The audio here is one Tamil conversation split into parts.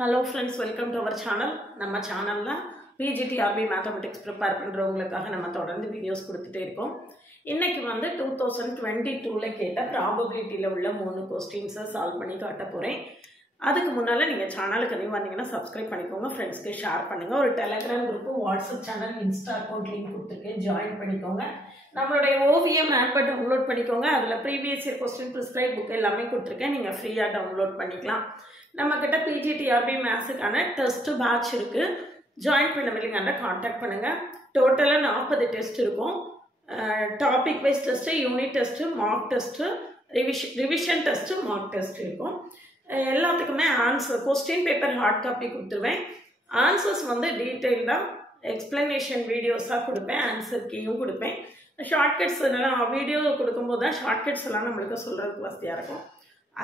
Hello friends, welcome to our channel. நம்ம சேனல்ல PGTRB Mathematics prepare பண்றவங்களுக்காக நம்ம தொடர்ந்து வீடியோஸ் கொடுத்துட்டே இருக்கோம். இன்னைக்கு வந்து 2022ல கேட்ட probabilityல உள்ள 3 क्वेश्चंस சால்வ் பண்ணி காட்ட போறேன். அதுக்கு முன்னால நீங்க சேனலுக்கு நீங்க வந்தீங்கன்னா Subscribe பண்ணிக்கோங்க, ஃப்ரெண்ட்ஸ்க்கு ஷேர் பண்ணுங்க. ஒரு Telegram group, WhatsApp channel, Insta account link கொடுத்திருக்கேன், ஜாயின் பண்ணிக்கோங்க. நம்மளுடைய OVM app டவுன்லோட் பண்ணிக்கோங்க. அதுல previous year question prescribe book எல்லாமே கொடுத்திருக்கேன். நீங்க ஃப்ரீயா டவுன்லோட் பண்ணிக்கலாம். நம்ம கிட்ட PGTRB மேத்ஸ்க்கான டெஸ்ட் பேட்ச் இருக்கு. ஜாயின் பண்ணவில்லைங்க கான்டாக்ட் பண்ணுங்க. டோட்டலா 40 டெஸ்ட் இருக்கும். Topic wise test, unit test, mark test, revision test, mark test இருக்கும். எல்லாத்துக்குமே answer question paper hard copy கொடுத்துருவேன். ஆன்சர்ஸ் வந்து டீடைல்டா எக்ஸ்பிளனேஷன் வீடியோஸா கொடுப்பேன், ஆன்சர் கீயும் கொடுப்பேன். ஷார்ட்கட்ஸ் எல்லாம் வீடியோ கொடுக்கும்போது தான் ஷார்ட்கட்ஸ் எல்லாம் நம்மளுக்கு சொல்றதுக்கு வசதியா இருக்கும்.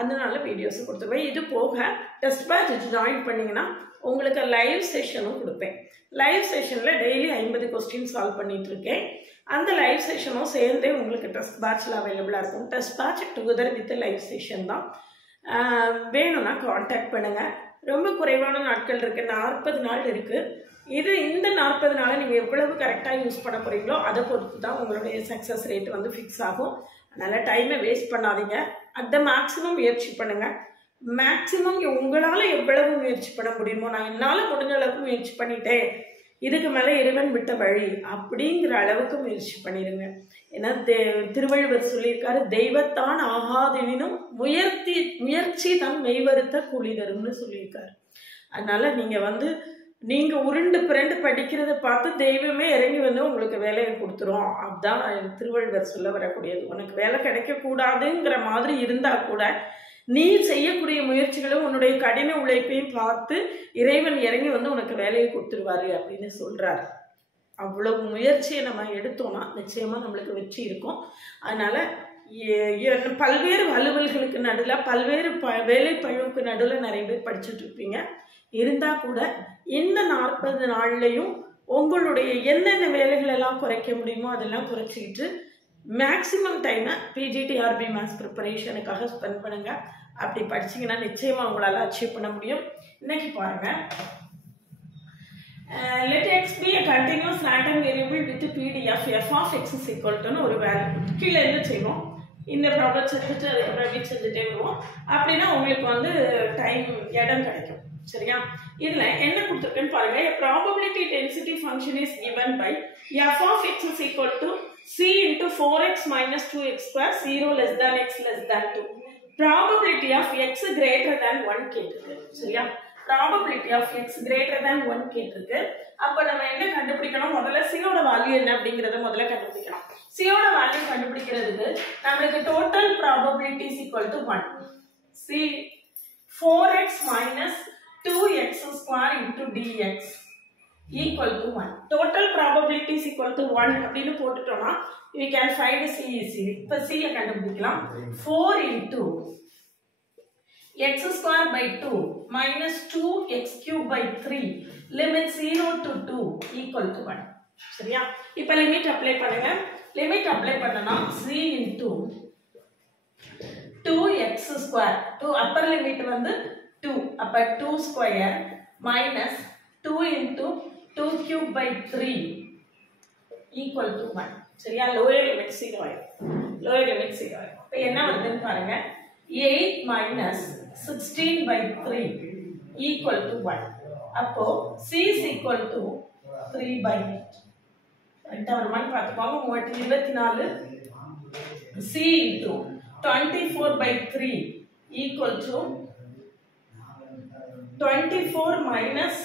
அதனால வீடியோஸ் கொடுத்துருவேன். இது போக டெஸ்ட் பேட்ச் ஜாயின் பண்ணீங்கன்னா உங்களுக்கு லைவ் செஷனும் கொடுப்பேன். லைவ் செஷனில் டெய்லி 50 கொஸ்டின் சால்வ் பண்ணிட்டு இருக்கேன். அந்த லைவ் செஷனும் சேர்ந்தே உங்களுக்கு டெஸ்ட் பேட்சில் அவைலபிளாக இருக்கும். Test batch together with live session தான். வேணும்னா கான்டாக்ட் பண்ணுங்கள். ரொம்ப குறைவான நாட்கள் இருக்குது, 40 நாள் இருக்குது. இந்த 40 நாளை நீங்கள் எவ்வளவு கரெக்டாக யூஸ் பண்ண போகிறீங்களோ அதை பொறுத்து தான் உங்களுடைய சக்ஸஸ் ரேட் வந்து ஃபிக்ஸ் ஆகும். அதனால் டைமை வேஸ்ட் பண்ணாதீங்க. அட் த மேக்ஸிமம் முயற்சி பண்ணுங்கள். மேக்ஸிமம் உங்களால் எவ்வளவு முயற்சி பண்ண முடியுமோ, நான் என்னால் முடிஞ்ச அளவுக்கு முயற்சி பண்ணிட்டேன், இதுக்கு மேலே இறைவன் விட்ட வழி அப்படிங்கிற அளவுக்கு முயற்சி பண்ணிடுங்க. ஏன்னா திருவள்ளுவர் சொல்லியிருக்காரு, தெய்வத்தான் ஆகாதெனினும் முயற்சி தான் மெய்வருத்த கூலி தரும்னு சொல்லியிருக்காரு. அதனால நீங்க உருண்டு பிறண்டு படிக்கிறத பார்த்து தெய்வமே இறங்கி வந்து உங்களுக்கு வேலையை கொடுத்துரும். அதுதான் திருவள்ளுவர் சொல்ல வரக்கூடியது. உனக்கு வேலை கிடைக்க கூடாதுங்கிற மாதிரி இருந்தா கூட நீ செய்யக்கூடிய முயற்சிகளும் உன்னுடைய கடின உழைப்பையும் பார்த்து இறைவன் இறங்கி வந்து உனக்கு வேலையை கொடுத்துருவாரு அப்படின்னு சொல்றாரு. அவ்வளவு முயற்சியை நம்ம எடுத்தோம்னா நிச்சயமா நம்மளுக்கு வெற்றி இருக்கும். அதனால பல்வேறு அலுவல்களுக்கு நடுவில், பல்வேறு வேலை பழுவுக்கு நடுவில் நிறைய பேர் படிச்சுட்டு இருப்பீங்க. இருந்தா கூட இந்த 40 நாள்லையும் உங்களுடைய என்னென்ன வேலைகள் எல்லாம் குறைக்க முடியுமோ அதெல்லாம் குறைச்சிக்கிட்டு மேக்சிமம் டைமை PGTRB மேத்ஸ் ப்ரிப்பரேஷனுக்காக ஸ்பெண்ட் பண்ணுங்க. அப்படி படிச்சீங்கன்னா நிச்சயமா உங்களால அச்சீவ் பண்ண முடியும். இன்னைக்கு பாருங்க, let x be a continuous random variable with PDF f of x is equal to ஒரு வேல்யூ கீழே இருந்து செய்வோம். இந்த ப்ராப்ளம் செஞ்சுட்டு அதுக்கப்புறம் செஞ்சுட்டே வருவோம். அப்படின்னா உங்களுக்கு வந்து டைம் இடம் கிடைக்கும். சரியா? இதுல என்ன கொடுத்துருக்குன்னு பாருங்க. probability density function is given by f of x is equal to c into 4x minus 2x square 0 less than x less than 2. probability of x greater than 1 கேட்டிருக்கு. சரியா? probability of x greater than 1 கேட்டிருக்கு. அப்ப நம்ம என்ன கண்டுபிடிக்கணும்? முதல்ல c ஓட வேல்யூ என்ன அப்படிங்கறத முதல்ல கண்டுபிடிக்கணும். c ஓட வேல்யூ கண்டுபிடிக்கிறதுக்கு நமக்கு total probability is equal to 1. c 4x minus 2x square into dx equal to 1. Total probability is equal to 1 அப்படின்னு போட்டுட்டோம்னா we can find c easily. இப்ப c ல கண்டுபிடிக்கலாம். 4 into x square by 2 minus 2x cube by 3 limit 0 to 2 equal to 1. சரியா? இப்ப லிமிட் அப்ளை பண்ணுங்க. லிமிட் அப்ளை பண்ணனா c into 2x square 2 upper limit வந்து 2 அப்ப 2 square minus 2 into 2 cube by 3 equal to 1. சரியா? lower limit 0 ஆயிடும். lower limit 0 ஆயிடும். இப்ப என்ன வருதுன்னு பாருங்க. 8 minus 16 by 3 equal to 1. அப்போ c is equal to 3 by 8. கரெக்டா வருமான்னு பார்த்துக்கோங்க. 24 c into 24 by 3 equal to 24 minus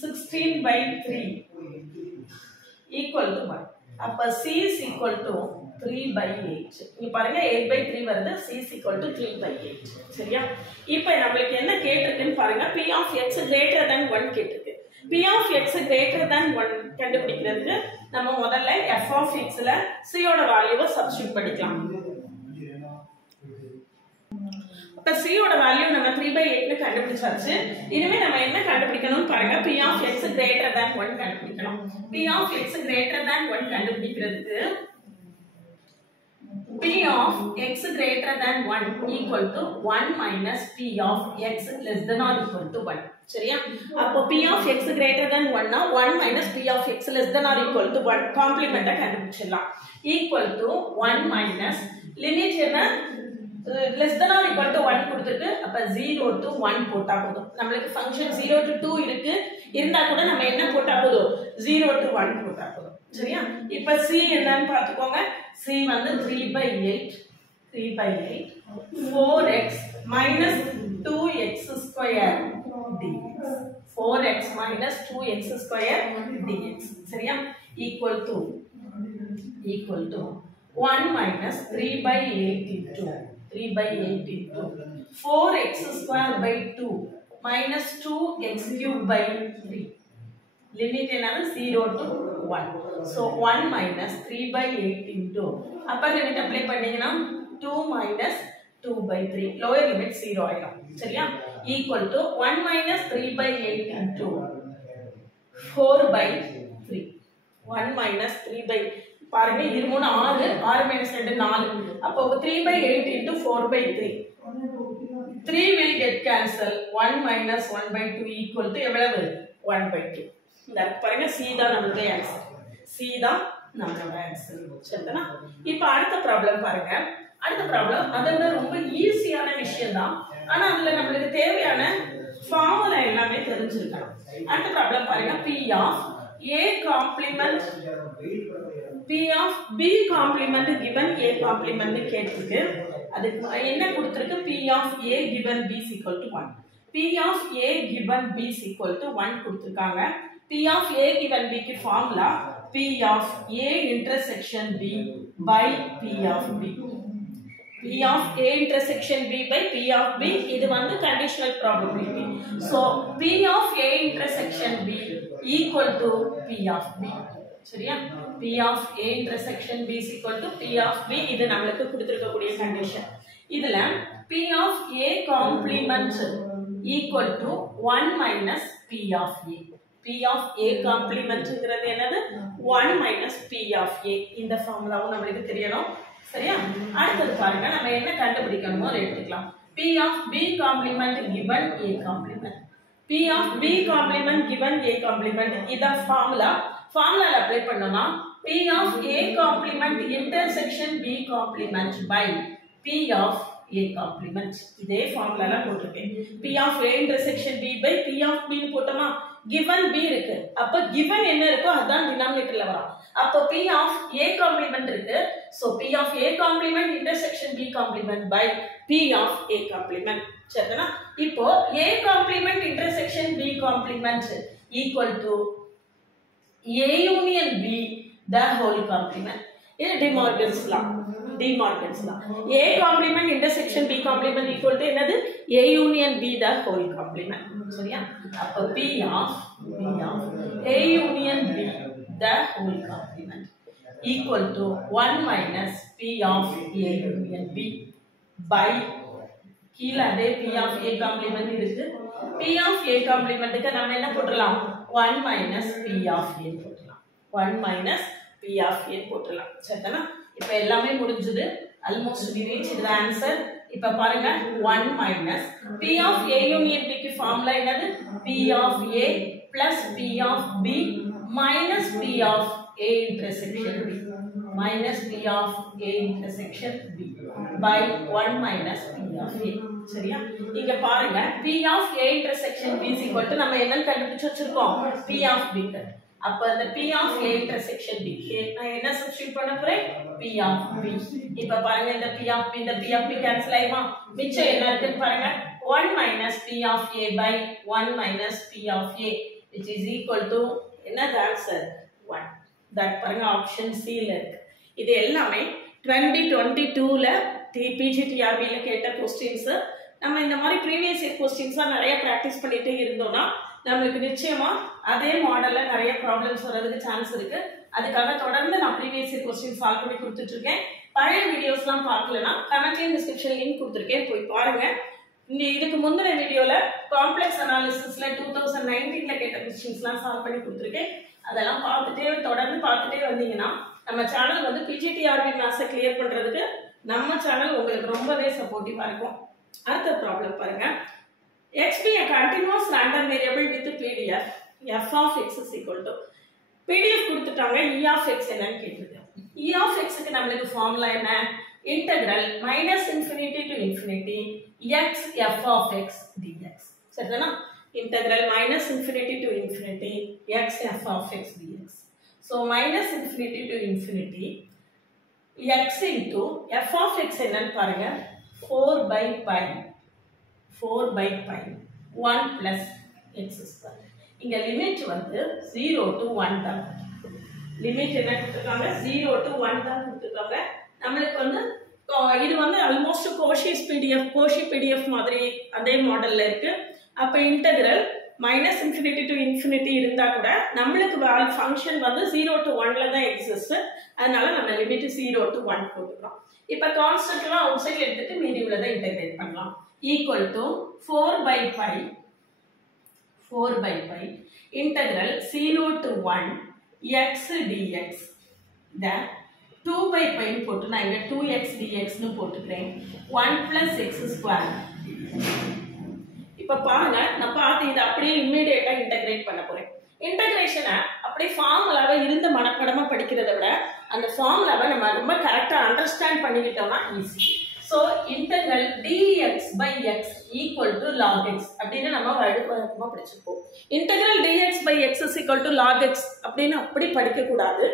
16 by 3 equal to 1. அப்ப c is equal to 3 by 8. இங்க பாருங்க 8 by 3 வருது. c is equal to 3 by 8. சரியா? இப்போ நம்மளுக்கு என்ன கேட்டிருக்குன்னு பாருங்க. p of x greater than 1 கேட்டிருக்கு. p of x greater than 1 கண்டுபிடிக்கிறதுக்கு நம்ம முதல்ல f of x ல c ஓட வேல்யூவை சப்ஸ்டிட்யூட் பண்ணிக்கலாம். இப்ப c ஓட வேல்யூ நம்ம 3 by 8 னு கண்டுபிடிச்சாச்சு. இனிமே நம்ம என்ன கண்டுபிடிக்கணும்னு பாருங்க. p of x greater than 1 கண்டுபிடிக்கணும். p of x greater than 1 கண்டுபிடிக்கிறதுக்கு P of x greater than 1 equal to 1 minus P of x less than or equal to 1. சரியா? அப்போ P of x greater than 1 னா 1 minus P of x less than or equal to 1 காம்ப்ளிமெண்டா கண்டுபிடிச்சிடலாம். equal to 1 minus லிமிட் என்ன less than or equal to 1 கொடுத்துருக்கு. அப்ப 0 to 1 போட்டா போதும். நம்மளுக்கு ஃபங்க்ஷன் 0 to 2 இருக்கு. இருந்தா கூட நம்ம என்ன போட்டா போதும் 0 to 1 போட்டா போதும். சரியா? இப்ப c என்னன்னு பாத்துக்கோங்க. c வந்து 3/8 4x minus 2x square dx 4x minus 2x square dx சரியா? equal to 1 minus 3/8 into 4x square by 2 minus 2x cube by 3. Limit another 0 to 1. So 1 minus 3/8 into upper limit apply பண்ணீங்கன்னா 2 minus 2 by 3. Lower limit 0 ஆயிடும். சரியா? equal to 1 minus 3/8 into 4 by 3. 1 minus 3 by பாருங்க இது 3 6 minus 2 4 அப்போ 3/8 into 4 by 3 3 will get cancel 1 minus 1 by 2 equal to எவ்வளவு 1 by 2 இந்த பாருங்க c தான் நம்மளுடைய ஆன்சர் c தான் நம்மளுடைய ஆன்சர் சரிதானா இப்போ அடுத்த ப்ராப்ளம் பாருங்க அடுத்த ப்ராப்ளம் அதோட ரொம்ப ஈஸியான விஷயம் தான் ஆனா அதுல நமக்கு தேவையான ஃபார்முலா எல்லாமே தெரிஞ்சிருக்கணும் அடுத்த ப்ராப்ளம் பாருங்க p of a complement P of B complement given A complement கேட்டிருக்கு அதுக்கு என்ன கொடுத்திருக்கு P of A given B is equal to 1 P of A given B is equal to 1 கொடுத்திருக்காங்க P of A given B க்கு formula P of A intersection B by P of B P of A intersection B by P of B இது வந்து conditional probability so P of A intersection B equal to P of B சரியா P of A intersection B is equal to P of B இது நமக்கு கொடுத்திருக்க கூடிய கண்டிஷன் இதுல P of A complement equal to 1 minus P of A P of A complementங்கிறது என்னது 1 minus P of A இந்த ஃபார்முலாவும் நமக்கு தெரியணும் சரியா அடுத்து பாருங்க நம்ம என்ன கண்டுபிடிக்கணுமோ அதை எடுத்துக்கலாம் P of B complement given A complement P of B complement given A complement இத ஃபார்முலா apply பண்ணோம்னா P of A complement intersection B complement by P of A complement இதே ஃபார்முலால போட்டுருக்கேன் P of A intersection B by P of B னு போட்டோமா given B இருக்கு அப்ப given என்ன இருக்கோ அதான் டினாமினேட்டர்ல வரும் அப்ப P of A complement இருக்கு so P of A complement intersection B complement by P of A complement சரிதானா இப்போ A complement intersection B complement equal to A union B the whole complement இது De Morgan's law A complement intersection B complement equal to என்னது A union B the whole complement சரியா அப்ப P of A union B the whole complement equal to 1 minus P of A union B by கீழ அதே P of A complement இருக்கு P of A complementக்கு நாம என்ன போடலாம் 1 minus P of A போடலாம் 1 minus P of A போடலாம் சரிதானா இப்போ எல்லாமே முடிஞ்சது almost we reached the answer இப்போ பாருங்க 1 minus P of A union B க்கு ஃபார்முலா என்னது P of A plus P of B minus P of A intersection B minus P of A intersection B by 1 minus P of A சரியா இங்க பாருங்க P of A intersection B is equal to நம்ம என்ன கண்டுபிடிச்சு வச்சிருக்கோம் P of B அப்ப அந்த P of A intersection B நான் என்ன சப்ஸ்டிட்யூட் பண்ண போறேன் P of B இப்ப பாருங்க இந்த P of B இந்த P of B கேன்சல் ஆயிடுமா மிச்சம் என்ன இருக்குன்னு பாருங்க 1 minus P of A by 1 minus P of A which is equal to என்னது ஆன்சர் 1 தட் பாருங்க ஆப்ஷன் C ல இருக்கு இது எல்லாமே 2022 ல PGTRB ல கேட்ட क्वेश्चंस நம்ம இந்த மாதிரி previous year questions நிறைய பிராக்டீஸ் பண்ணிட்டே இருந்தோம்னா நமக்கு நிச்சயமா அதே மாடல்ல நிறைய ப்ராப்ளம்ஸ் வரதுக்கு சான்ஸ் இருக்கு அதுக்காக தொடர்ந்து நான் previous year questions சால்வ் பண்ணி கொடுத்துட்டு இருக்கேன் பழைய வீடியோஸ்லாம் பார்க்கலனா கமெண்ட்ல டிஸ்கிரிப்ஷன் லிங்க் கொடுத்திருக்கேன் போய் பாருங்க இதுக்கு முந்தின வீடியோல காம்ப்ளெக்ஸ் அனாலிசிஸ்ல 2019 ல கேட்ட क्वेश्चंसலாம் சால்வ் பண்ணி கொடுத்திருக்கேன் அதெல்லாம் தொடர்ந்து பார்த்துட்டே வந்தீங்கன்னா நம்ம சேனல் வந்து PGTRB மேத்ஸ் கிளியர் பண்றதுக்கு நம்ம சேனல் உங்களுக்கு ரொம்பவே சப்போர்ட்டிவா இருக்கும். அடுத்த ப்ராப்ளம் பாருங்க. x be a continuous random variable with PDF f of x is equal to PDF கொடுத்துட்டாங்க. e of x என்னன்னு கேட்டிருக்காங்க. e of x க்கு நமக்கு ஃபார்முலா என்ன? integral minus infinity to infinity x f of x dx. சரிதானா? integral minus infinity to infinity x f of x dx. So minus infinity to infinity x into f of x என்னன்னு பாருங்க. 4 by pi 1 plus x square. இங்க லிமிட் வந்து 0 to 1 தான். லிமிட் என்ன கொடுத்திருக்காங்க? 0 to 1 தான் கொடுத்திருக்காங்க. நமக்கு வந்து இது வந்து ஆல்மோஸ்ட் கோஷி PDF மாதிரி அதே மாடல்ல இருக்கு. அப்ப integral minus infinity to infinity இருந்தா கூட நம்மளுக்கு ஃபங்க்ஷன் வந்து 0 to 1ல தான் எக்ஸிஸ்ட். அதனால நம்ம லிமிட் 0 to 1 போட்டுக்கலாம். இப்ப கான்ஸ்டன்ட்லாம் அவுட் சைடுல எடுத்துட்டு மீதி உள்ளதை இன்டெகிரேட் பண்ணலாம். equal to 4 by pi integral 0 to 1 x dx. then 2 by pi போட்டு நான் இங்க 2x dx னு போட்டுக்கிறேன். 1 plus x square. இப்ப பாருங்க, நான் பார்த்து இத அப்படியே இமிடியேட்டா இன்டகிரேட் பண்ண போறேன். இன்டகிரேஷனை அப்படியே ஃபார்முலாவை இருந்த மனப்பாடமா படிக்கிறதை விட அந்த ஃபார்முலாவை நம்ம ரொம்ப கரெக்டா அண்டர்ஸ்டாண்ட் பண்ணிக்கிட்டோம்னா easy. So integral dx by x equal to log x அப்படினு நம்ம வழக்கமா படிச்சிருப்போம். integral dx by x is equal to log x அப்படினு அப்படி படிக்க கூடாது.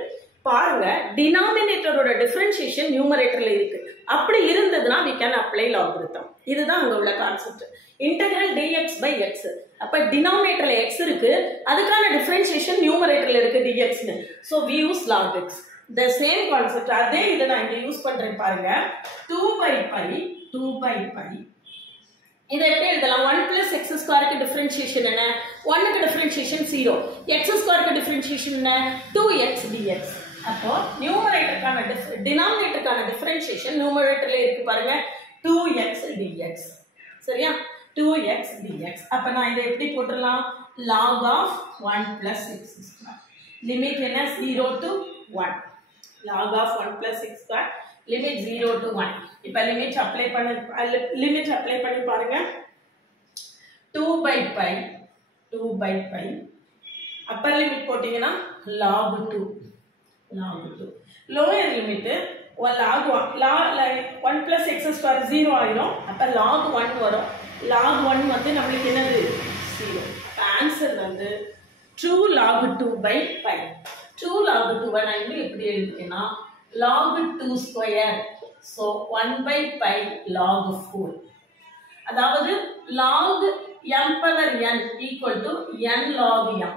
பாருங்க, டினாமினேட்டரோட டிஃபரன்ஷியேஷன் நியூமரேட்டர்ல இருக்கு. அப்படி இருந்ததுனா we can apply logarithm. இதுதான் அங்க உள்ள concept. integral dx by x. அப்ப டினாமினேட்டர்ல x இருக்கு, அதுக்கான டிஃபரன்ஷியேஷன் நியூமரேட்டர்ல இருக்கு dx னு. So we use log x. The same concept அதே இத நான் இங்க யூஸ் பண்றேன் பாருங்க. 2 by pi இத எப்படி எழுதலாம்? 1 plus x square க்கு டிஃபரன்ஷியேஷன் என்ன? 1 க்கு டிஃபரன்ஷியேஷன் 0. x square க்கு டிஃபரன்ஷியேஷன் என்ன? 2x dx. அப்போ நியூமரேட்டருக்கான டினாமினேட்டருக்கான டிஃபரன்ஷியேஷன் நியூமரேட்டர்ல இருக்கு பாருங்க. 2x dx. சரியா? 2x dx. அப்ப நான் இத எப்படி போட்டுறலாம்? log of 1 plus x square. Limit என்ன? 0 to 1. log of 1 plus x square limit 0 to 1. இப்ப லிமிட் அப்ளை பண்ணி பாருங்க. 2 by pi அப்பர் லிமிட் போட்டீங்கன்னா log 2. Lower limit log 1 plus x square 0 ஆயிடும். அப்ப log 1 வரும். log 1 வந்து நம்மளுக்கு என்னது? 0. ஆன்சர் வந்து 2 log 2 by pi. 2 log 2 நான் இங்க எப்படி எழுதுறேன்னா log 2 square. so 1 by pi log 4. அதாவது log m power n equal to n log m.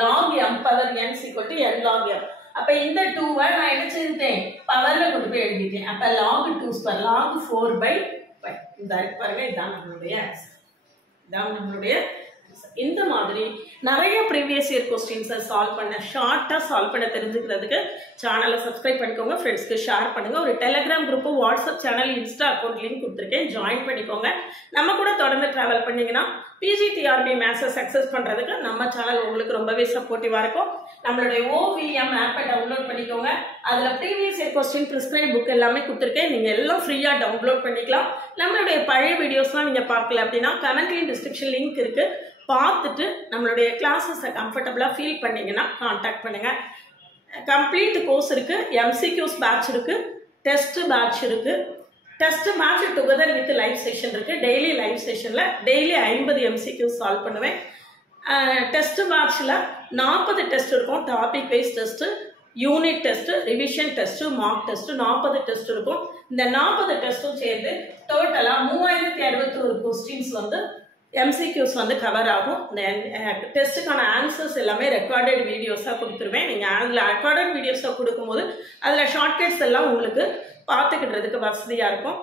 log m power n is equal to n log m. அப்ப இந்த 2 நான் என்ன செய்துட்டேன்? பவர்ல கொண்டு போய் எழுதிட்டேன். அப்ப log 2 square log 4 by pi. இந்த பாருங்க, இதான் நம்மளுடைய ஆன்சர். இந்த மாதிரி நிறைய ப்ரீவியஸ் இயர் क्वेश्चंस சால்வ் பண்ண ஷார்ட்டா சால்வ் பண்ண தெரிஞ்சுக்கிறதுக்கு சேனலை சப்ஸ்கிரைப் பண்ணிக்கோங்க, ஃப்ரெண்ட்ஸ்க்கு ஷேர் பண்ணுங்க. ஒரு Telegram group, WhatsApp channel, Insta account link கொடுத்துருக்கேன், ஜாயின் பண்ணிக்கோங்க. நம்ம கூட தொடர்ந்து டிராவல் பண்ணீங்கன்னா பிஜிடிஆர்பி மேத்ஸை சக்சஸ் பண்றதுக்கு நம்ம சேனல் உங்களுக்கு ரொம்பவே சப்போர்ட்டிவா இருக்கும். நம்மளுடைய OVM ஆப்பை டவுன்லோட் பண்ணிக்கோங்க. அதுல previous year question prescribe book எல்லாமே கொடுத்துருக்கேன், நீங்க எல்லாம் ஃப்ரீயா டவுன்லோட் பண்ணிக்கலாம். நம்மளுடைய பழைய வீடியோஸ்லாம் நீங்க பார்க்கல அப்படின்னா கமெண்ட்லயும் டிஸ்கிரிப்ஷன் லிங்க் இருக்கு, பார்த்துட்டு நம்மளுடைய கிளாஸஸை கம்ஃபர்டபுளாக ஃபீல் பண்ணீங்கன்னா கான்டாக்ட் பண்ணுங்க. கம்ப்ளீட் கோர்ஸ் இருக்கு, MCQs பேட்ச் இருக்கு, டெஸ்ட் பேட்ச் இருக்கு. Test batch together with live session இருக்கு. டெய்லி லைவ் செஷன்ல டெய்லி 50 MCQs சால்வ் பண்ணுவேன். டெஸ்ட் பேட்ச்ல 40 டெஸ்ட் இருக்கும். Topic wise test, unit test, revision test, mark test, 40 test இருக்கும். இந்த 40 டெஸ்ட்டும் சேர்ந்து டோட்டலா 3061 கொஸ்டின்ஸ் வந்து MCQs வந்து கவர் ஆகும். இந்த டெஸ்ட்டுக்கான ஆன்சர்ஸ் எல்லாமே ரெக்கார்டட் வீடியோஸாக கொடுத்துருவேன். நீங்கள் அதில் ரெக்கார்டட் வீடியோஸாக கொடுக்கும்போது அதில் ஷார்ட்கட்ஸ் எல்லாம் உங்களுக்கு பார்த்துக்கிட்டதுக்கு வசதியாக இருக்கும்.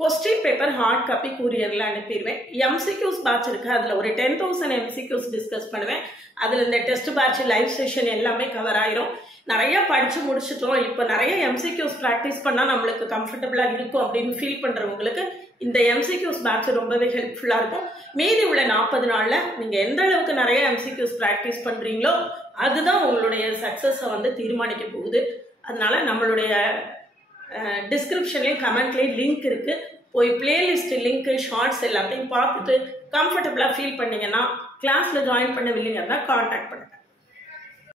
கொஸ்டின் பேப்பர் ஹார்ட் காப்பி கூரியரில் அனுப்பிடுவேன். MCQs பேட்ச் இருக்குது, அதில் ஒரு 10,000 MCQs டிஸ்கஸ் பண்ணுவேன். அதில் இந்த டெஸ்ட் பேட்ச், லைவ் செஷன் எல்லாமே கவர் ஆயிரும். நிறைய படித்து முடிச்சிட்டோம், இப்போ நிறைய MCQs ப்ராக்டிஸ் பண்ணால் நம்மளுக்கு கம்ஃபர்டபுளாக இருக்கும் அப்படின்னு ஃபீல் பண்ணுறவங்களுக்கு இந்த MCQs பேட்ச் ரொம்பவே ஹெல்ப்ஃபுல்லாக இருக்கும். மீதி உள்ள 40 நாளில் நீங்கள் எந்த அளவுக்கு நிறைய MCQs ப்ராக்டிஸ் பண்ணுறீங்களோ அதுதான் உங்களுடைய சக்ஸஸை வந்து தீர்மானிக்க போகுது. அதனால நம்மளுடைய டிஸ்கிரிப்ஷன்லேயும் கமெண்ட்லேயும் லிங்க் இருக்குது. போய் பிளேலிஸ்ட் லிங்க்கு ஷார்ட்ஸ் எல்லாத்தையும் பார்த்துட்டு கம்ஃபர்டபுளாக ஃபீல் பண்ணிங்கன்னா கிளாஸில் ஜாயின் பண்ண வில்லிங்கன்னா காண்டாக்ட் பண்ணுங்கள்.